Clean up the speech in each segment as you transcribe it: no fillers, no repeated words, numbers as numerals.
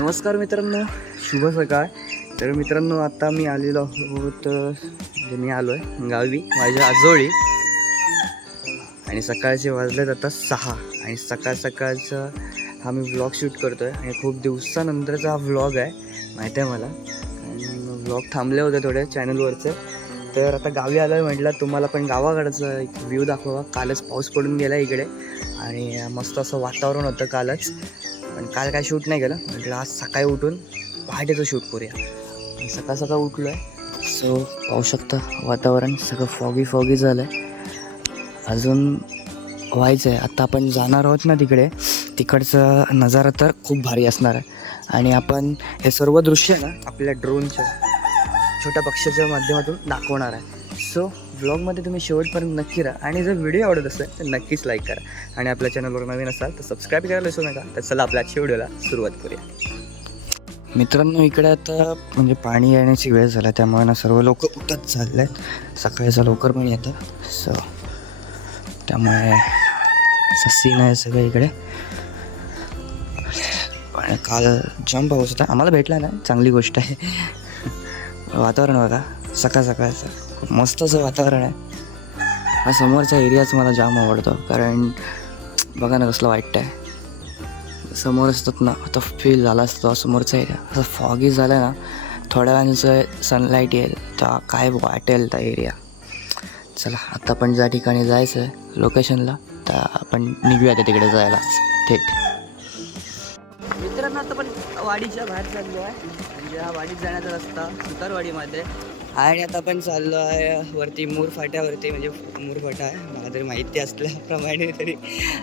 नमस्कार मित्रांनो, शुभ सकाळ. तर मित्रांनो, आता मी आलेलो आहोत मी आलो आहे गावी माझ्या आजोळी आणि सकाळचे वाजलेत आता 6 आणि सकाळचा हा मी व्लॉग शूट करतो आहे आणि खूप दिवसानंतरचा हा व्लॉग आहे माहिती आहे मला. आणि व्लॉग थांबले होते थोडे चॅनलवरचे, तर आता गावी आलो आहे. म्हटलं तुम्हाला पण गावाकडचं एक व्ह्यू दाखवा. कालच पाऊस पडून गेला इकडे आणि मस्त असं वातावरण होतं कालच, पण काल काय शूट नाही केलं. म्हटलं आज सकाळी उठून पहाटेचं शूट करूया. सकाळ उठलो आहे, सो पाहू शकता वातावरण सगळं फॉगी झालं आहे. अजून व्हायचं आहे. आता आपण जाणार आहोत ना तिकडचा नजारा तर खूप भारी असणार आहे. आणि आपण हे सर्व दृश्य ना आपल्या ड्रोनच्या छोट्या पक्षाच्या माध्यमातून दाखवणार आहे. सो व्लॉगमध्ये तुम्ही शेवटपर्यंत नक्की राहा आणि जर व्हिडिओ आवडत असेल तर नक्कीच लाईक करा आणि आपल्या चॅनलवर नवीन असाल तर सबस्क्राईब करायला विसरू नका. तर चला आपल्या आजच्या व्हिडिओला सुरुवात करूया. मित्रांनो, इकडे आता म्हणजे पाणी येण्याची वेळ झाला, त्यामुळे ना सर्व लोक उठत चालले आहेत. सकाळचं लवकर पण येतं, सो त्यामुळे सीन आहे सगळं इकडे. पण काल जाम पाऊस होता, आम्हाला भेटला नाही, चांगली गोष्ट आहे. वातावरण बघा सकाळचं खूप मस्त असं वातावरण आहे. हा समोरचा एरियाच मला जाम आवडतो, कारण बघा ना कसलं वाटतं आहे. समोर असतात ना आता फील झाला असतो समोरचा एरिया असं फॉगी झालं ना, थोड्या वेळानं सनलाईट येईल तर काय वाटेल त्या एरिया. चला आता आपण ज्या ठिकाणी जायचं आहे लोकेशनला, तर आपण निघूया तिकडे जायलाच थेट. मित्रांनो, आता पण वाडीच्या बाहेर चाललो आहे, म्हणजे हा वाडीत जाण्याचा रस्ता सुतारवाडीमध्ये. आणि आता आपण चाललो आहे वरती मूर फाट्यावरती, म्हणजे मूर फाटा आहे मला तरी माहिती असल्याप्रमाणे, तरी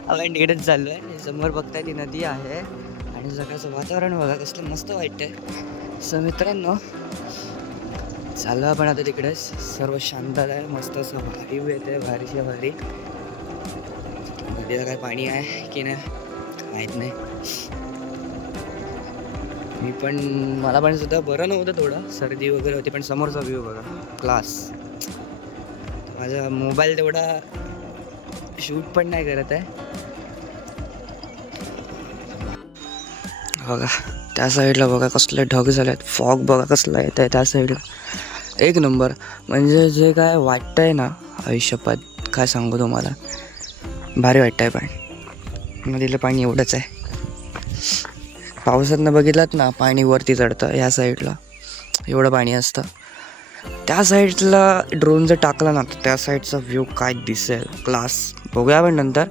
आपण तिकडेच चाललो आहे. समोर बघताय ती नदी आहे आणि सकाळचं वातावरण बघा कसलं मस्त वाटतंय. सो मित्रांनो, चाललो आपण आता तिकडेच. सर्व शांतता आहे, मस्त असं भारी येते, भारीच्या भारी. नदीला काय पाणी आहे की नाही माहीत नाही. मला पण सुद्धा बरं नव्हतं, थोडं सर्दी वगैरे होती, पण समोरचा व्ह्यू बघा क्लास. माझा मोबाईल तेवढा शूट पण नाही करत आहे बघा. त्या साईडला बघा कसले ढग झाले आहेत, फॉग बघा कसला येत आहे त्या साईडला. एक नंबर, म्हणजे जे काय वाटतंय ना आयुष्यात काय सांगू तुम्हाला, भारी वाटतंय. पण नदीला पाणी एवढंच आहे. पावसातनं बघितलात ना पाणी वरती चढतं, ह्या साईडला एवढं पाणी असतं. त्या साईडला ड्रोन जर टाकला ना तर त्या साईडचा व्ह्यू काय दिसेल, क्लास. बघूया आपण नंतर.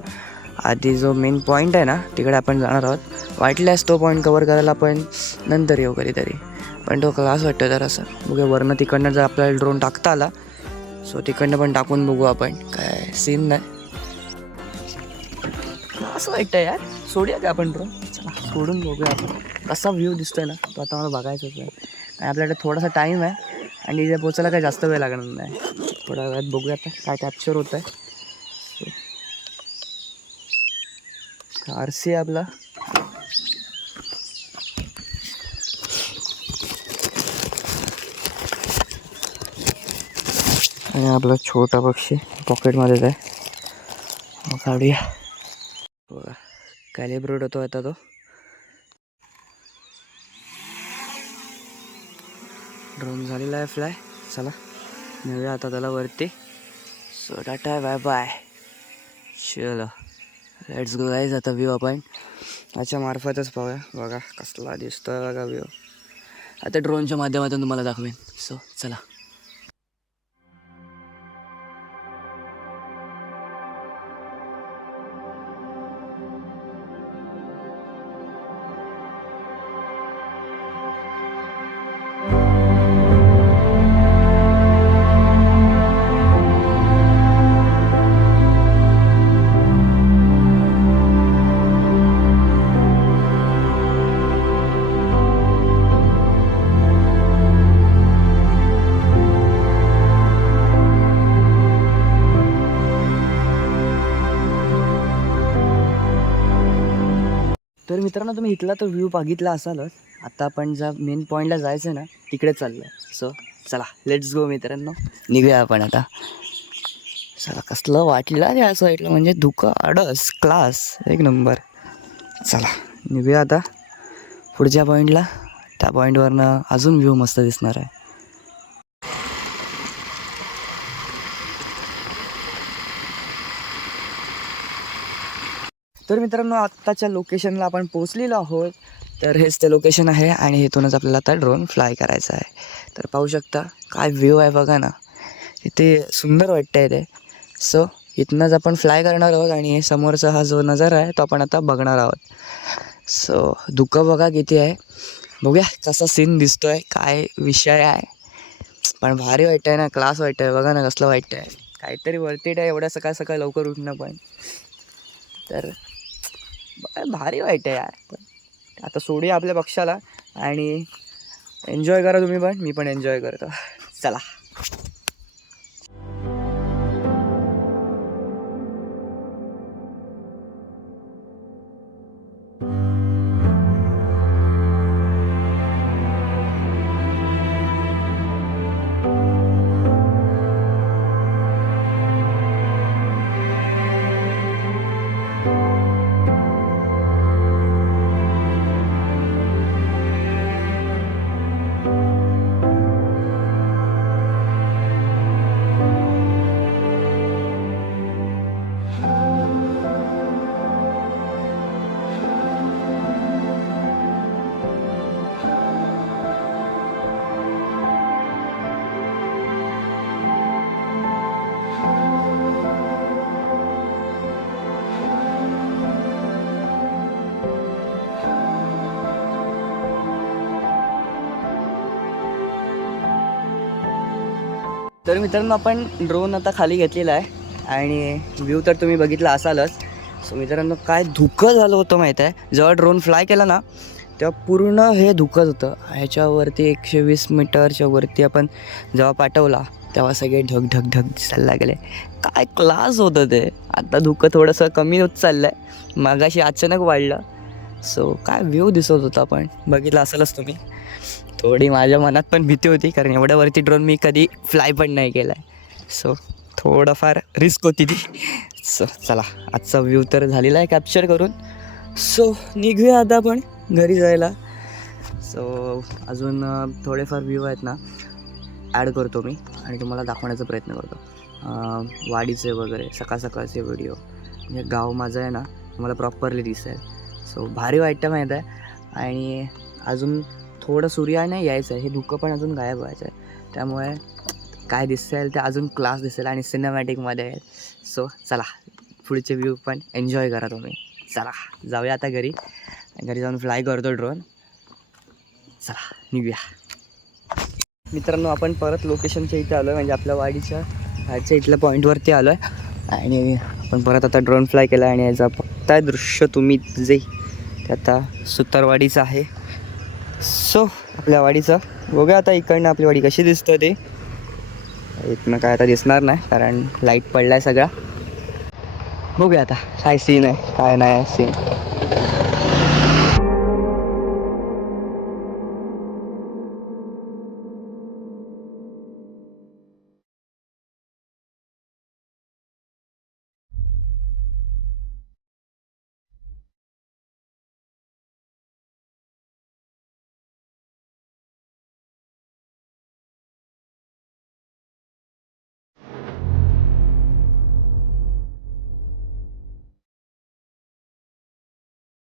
आधी जो मेन पॉईंट आहे ना तिकडे आपण जाणार आहोत. वाटल्यास तो पॉईंट कवर करायला आपण नंतर येऊ कधीतरी, पण तो क्लास वाटतो तर असं. बघूया वरनं तिकडनं जर आपल्याला ड्रोन टाकता आला, सो तिकडनं पण टाकून बघू आपण, काय सीन नाही. असं वाटतं यार, सोडूया का आपण ड्रोन. चला सोडून बघूया आपण कसा व्ह्यू दिसतोय ना, तो आता मला बघायचाच आहे. आणि आपल्याकडे थोडासा टाईम आहे आणि इथे पोचायला काही जास्त वेळ लागणार नाही. थोड्या वेळात बघूया आता काय कॅप्चर होत आहे. आरसी आपला आणि आपला छोटा पक्षी पॉकेटमध्येच आहे, मग काढूया. बघा कॅलिब्रेट होतो आता तो. ड्रोन झालेला आहे फ्लाय. चला नेऊया आता त्याला वरती. सो टाटा बाय बाय, चलो लेट्स गो गाईज. आता व्ह्यू आपण याच्या मार्फतच पाहूया. बघा कसला दिसतोय बघा व्ह्यू, आता ड्रोनच्या माध्यमातून तुम्हाला दाखवेन. सो चला. तर मित्रांनो, तुम्ही इथला तो व्ह्यू बघितला असालच. आता आपण ज्या मेन पॉईंटला जायचं आहे ना तिकडे चाललो आहे. सो चला लेट्स गो मित्रांनो, निघूया आपण आता. चला कसलं वाटलं रे असं वाटलं, म्हणजे धुकं आडस क्लास एक नंबर. चला निघूया आता पुढच्या पॉईंटला, त्या पॉईंटवरनं अजून व्ह्यू मस्त दिसणार आहे. तर मित्रांनो आत्ताच्या लोकेशनला आपण पोचलेलो आहोत. तर हेच ते लोकेशन आहे आणि इथूनच आपल्याला आता ड्रोन फ्लाय करायचा आहे. तर पाहू शकता काय व्ह्यू आहे बघा ना, इथे सुंदर वाटतं आहे ते. सो इथनंच आपण फ्लाय करणार आहोत आणि समोरचा हा जो नजारा आहे तो आपण आता बघणार आहोत. सो धुकं बघा किती आहे, बघूया कसा सीन दिसतो आहे, काय विषय आहे. पण भारी वाटतं आहे ना, क्लास वाटतं आहे बघा ना, कसलं वाटतं आहे. काहीतरी वरती आहे एवढ्या सकाळ सकाळ लवकर उठणं पण. तर भारी वाईट आहे यार. पण आता सोडूया आपल्या पक्षाला आणि एन्जॉय करा तुम्ही पण, मी पण एन्जॉय करतो. चला. तर मित्रांनो आपण ड्रोन आता खाली घेतलेला आहे आणि व्ह्यू तर तुम्ही बघितला असालच. सो मित्रांनो काय धुकं झालं होतं माहीत आहे, जेव्हा ड्रोन फ्लाय केला ना तेव्हा पूर्ण हे धुकंच होतं. ह्याच्यावरती 120 मीटरच्या वरती आपण जेव्हा पाठवला तेव्हा सगळे ढग ढग ढग दिसायला लागले. काय क्लास होतं ते. आता धुकं थोडंसं कमी होत चाललं आहे, मागाशी अचानक वाढलं. सो काय व्ह्यू दिसत होता पण बघितलं असेलच तुम्ही. थोडी माझ्या मनात पण भीती होती कारण एवढ्यावरती ड्रोन मी कधी फ्लाय पण नाही केला आहे. सो थोडंफार रिस्क होती ती. सो चला आजचा व्ह्यू तर झालेला आहे कॅप्चर करून. सो निघूया आता आपण घरी जायला. सो अजून थोडेफार व्ह्यू आहेत ना ॲड करतो मी आणि तुम्हाला दाखवण्याचा प्रयत्न करतो. वाडीचे वगैरे सकाळ सकाळचे व्हिडिओ, म्हणजे गाव माझं आहे ना तुम्हाला प्रॉपरली दिसेल. सो भारी वाटतं माहीत आहे. आणि अजून थोडं सूर्याने यायचं आहे, हे धुकं पण अजून गायब व्हायचं आहे, त्यामुळे काय दिसेल ते अजून क्लास दिसेल आणि सिनेमॅटिकमध्ये आहे. सो चला पुढचे व्ह्यू पण एन्जॉय करा तुम्ही. चला जाऊया आता घरी, घरी जाऊन फ्लाय करतो ड्रोन. चला निघूया. मित्रांनो आपण परत लोकेशनच्या इथे आलो आहे, म्हणजे आपल्या वाडीच्या बाहेरच्या इथल्या पॉईंटवरती आलो आहे आणि आपण परत आता ड्रोन फ्लाय केला आहे. आणि याचा बघताय दृश्य तुम्ही जे ते आता सुतारवाडीचं आहे. सो आपल्या वाडीचं बघूया आता इकडनं आपली वाडी कशी दिसतं ते. इथनं काय आता दिसणार नाही कारण लाईट पडला आहे सगळा. बघूया आता काय सीन आहे काय नाही सीन.